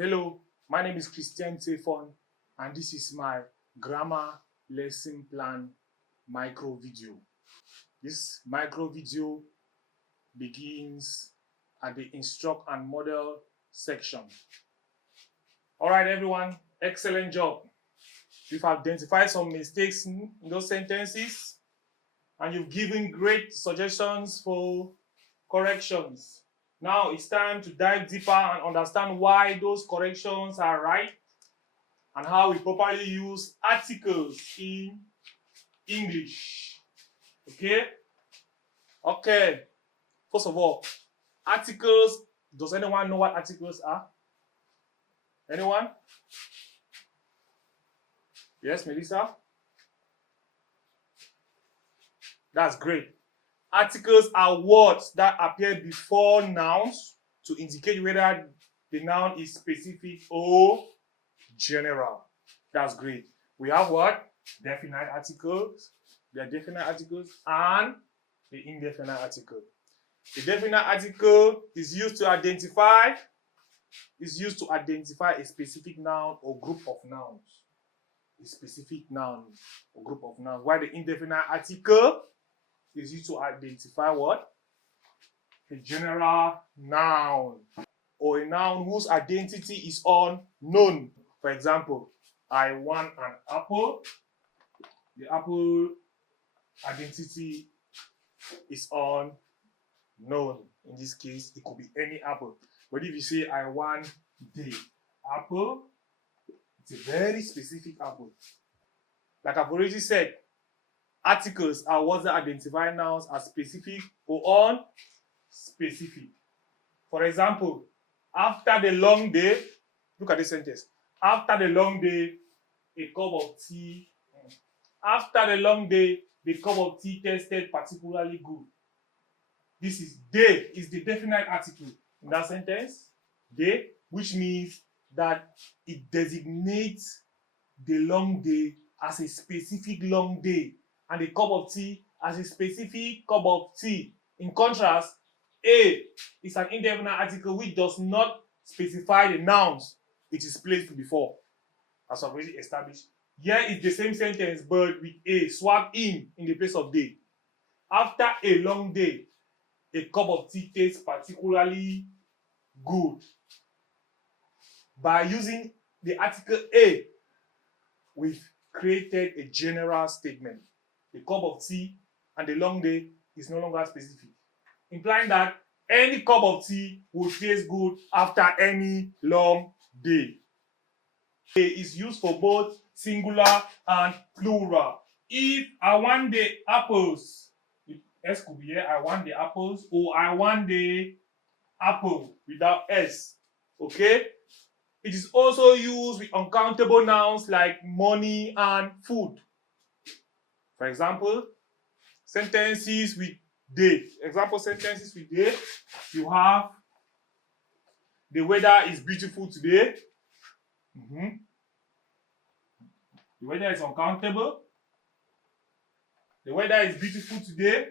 Hello, my name is Christian Tefon, and this is my grammar lesson plan micro video. This micro video begins at the instruct and model section. All right, everyone, excellent job. You've identified some mistakes in those sentences, and you've given great suggestions for corrections. Now it's time to dive deeper and understand why those corrections are right and how we properly use articles in English. Okay. First of all, articles. Does anyone know what articles are? Anyone? Yes, Melissa? That's great. Articles are words that appear before nouns to indicate whether the noun is specific or general. That's great. We have what? Definite articles. The definite articles and the indefinite article. The definite article is used to identify a specific noun or group of nouns. A specific noun or group of nouns. While the indefinite article is used to identify what? A general noun or a noun whose identity is unknown. For example, I want an apple. The apple identity is unknown. In this case, it could be any apple. But if you say I want the apple, it's a very specific apple. Like I've already said, articles are words that identify nouns as specific or unspecific. For example, after the long day, look at this sentence. After the long day, a cup of tea. After the long day, the cup of tea tasted particularly good. This is day is the definite article in that sentence. Day, which means that it designates the long day as a specific long day and a cup of tea as a specific cup of tea. In contrast, a is an indefinite article which does not specify the nouns it is placed before, as I've already established. Here is the same sentence but with a swapped in the place of day. After a long day, a cup of tea tastes particularly good. By using the article a, we've created a general statement. The cup of tea and the long day is no longer specific, implying that any cup of tea will taste good after any long day. A is used for both singular and plural. If I want the apples, S could be here, I want the apples, or I want the apple without S. Okay? It is also used with uncountable nouns like money and food. For example, sentences with day. Example sentences with day. You have the weather is beautiful today. The weather is uncountable. The weather is beautiful today.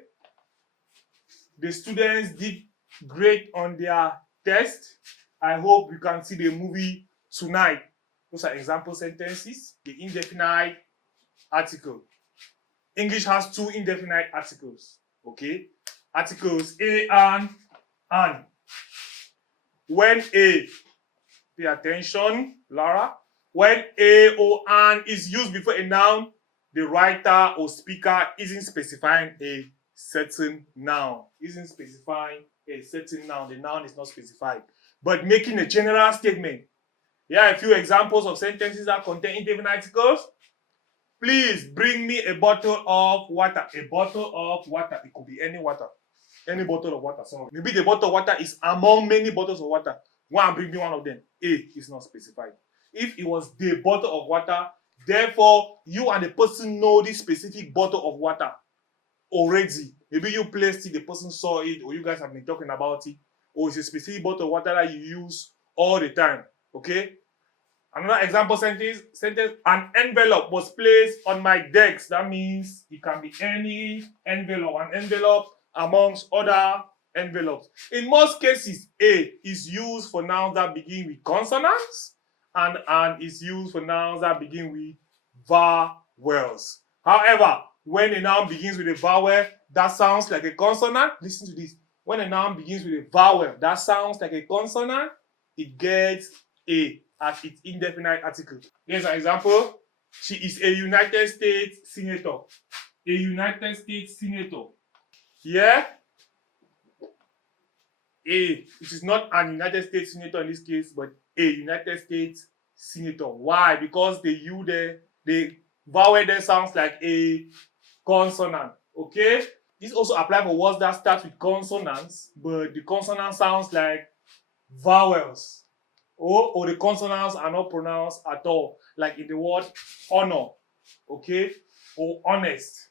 The students did great on their test. I hope you can see the movie tonight. Those are example sentences. The indefinite article. English has two indefinite articles. Okay? Articles a and. When a, pay attention, Lara. When a or an is used before a noun, the writer or speaker isn't specifying a certain noun. Isn't specifying a certain noun. The noun is not specified, but making a general statement. Here are a few examples of sentences that contain indefinite articles. Please bring me a bottle of water. A bottle of water. It could be any water. Any bottle of water. So maybe the bottle of water is among many bottles of water. Go and bring me one of them. A is not specified. If it was the bottle of water, therefore you and the person know this specific bottle of water already. Maybe you placed it, the person saw it, or you guys have been talking about it, or it's a specific bottle of water that you use all the time. Okay? Another example sentence, an envelope was placed on my desk. That means it can be any envelope, an envelope amongst other envelopes. In most cases, A is used for nouns that begin with consonants and is used for nouns that begin with vowels. However, when a noun begins with a vowel that sounds like a consonant, listen to this. When a noun begins with a vowel that sounds like a consonant, it gets A as its indefinite article. Here's an example. She is a United States senator. A United States senator. Yeah? It is not an United States senator in this case, but a United States senator. Why? Because the vowel there sounds like a consonant. Okay? This also applies for words that start with consonants, but the consonant sounds like vowels. Or the consonants are not pronounced at all, like in the word honor. Okay? Or honest.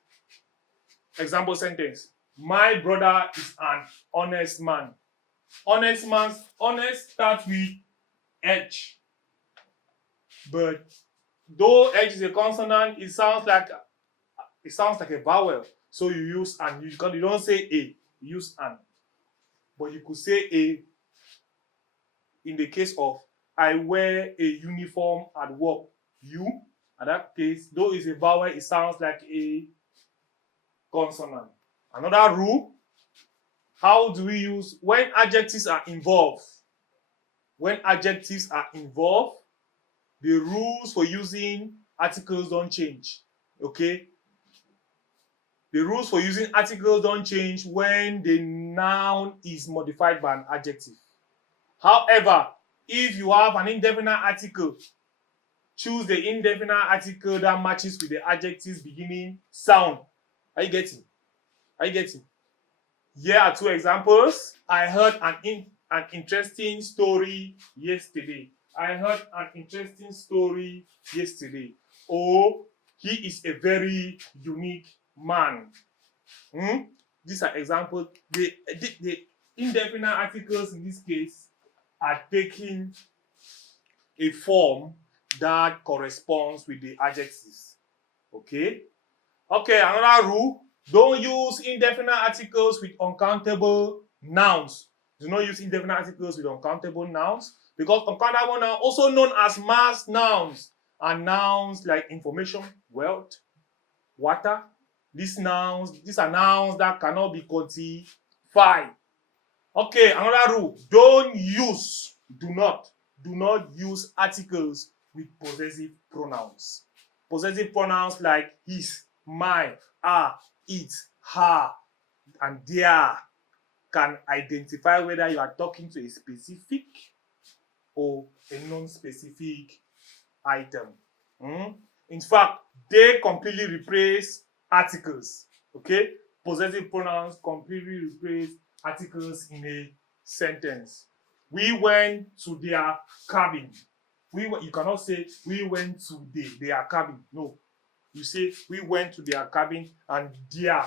Example sentence. My brother is an honest man. Honest starts with H. But though H is a consonant, it sounds like a vowel. So you use an. You don't say A, you use an. But you could say A in the case of I wear a uniform at work. You, in that case, though it's a vowel, it sounds like a consonant. Another rule. How do we use when adjectives are involved? When adjectives are involved, the rules for using articles don't change. Okay? The rules for using articles don't change when the noun is modified by an adjective. However, if you have an indefinite article, choose the indefinite article that matches with the adjective's beginning sound. Are you getting? Here are two examples. I heard an interesting story yesterday. Oh, he is a very unique man. These are examples. The indefinite articles in this case are taking a form that corresponds with the adjectives. Okay, another rule. Don't use indefinite articles with uncountable nouns. Do not use indefinite articles with uncountable nouns because uncountable nouns, also known as mass nouns, are nouns like information, wealth, water. These are nouns that cannot be quantified. Okay, another rule. Do not use articles with possessive pronouns. Possessive pronouns like his, my, are, it, her, and their can identify whether you are talking to a specific or a non-specific item. In fact, they completely replace articles. Okay? Possessive pronouns completely replace articles in a sentence. We went to their cabin. You cannot say we went to their cabin. No. You say we went to their cabin, and their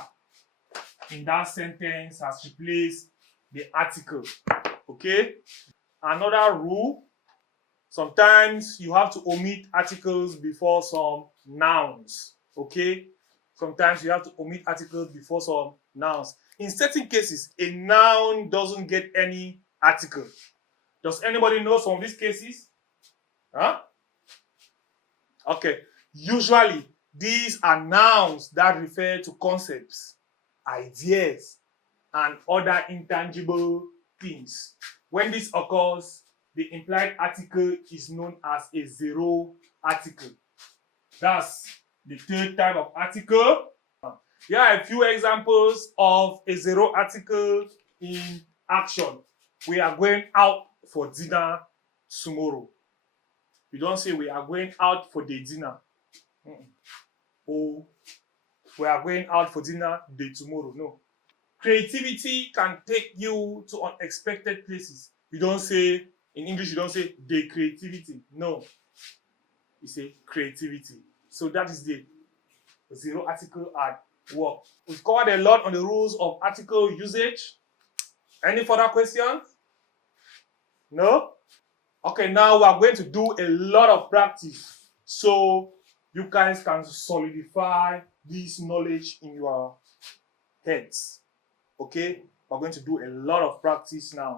in that sentence has replaced the article. Okay? Another rule. Sometimes you have to omit articles before some nouns. Okay? Sometimes you have to omit articles before some nouns. In certain cases, a noun doesn't get any article. Does anybody know some of these cases? Huh? Okay. Usually, these are nouns that refer to concepts, ideas, and other intangible things. When this occurs, the implied article is known as a zero article. That's the third type of article. Here are a few examples of a zero article in action. We are going out for dinner tomorrow. We don't say we are going out for the dinner. Or we are going out for dinner day tomorrow. No. Creativity can take you to unexpected places. You don't say, in English, you don't say the creativity. No. You say creativity. So that is the zero article at work. We've covered a lot on the rules of article usage. Any further questions? No? Okay, now we are going to do a lot of practice. So you guys can solidify this knowledge in your heads. Okay? We're going to do a lot of practice now.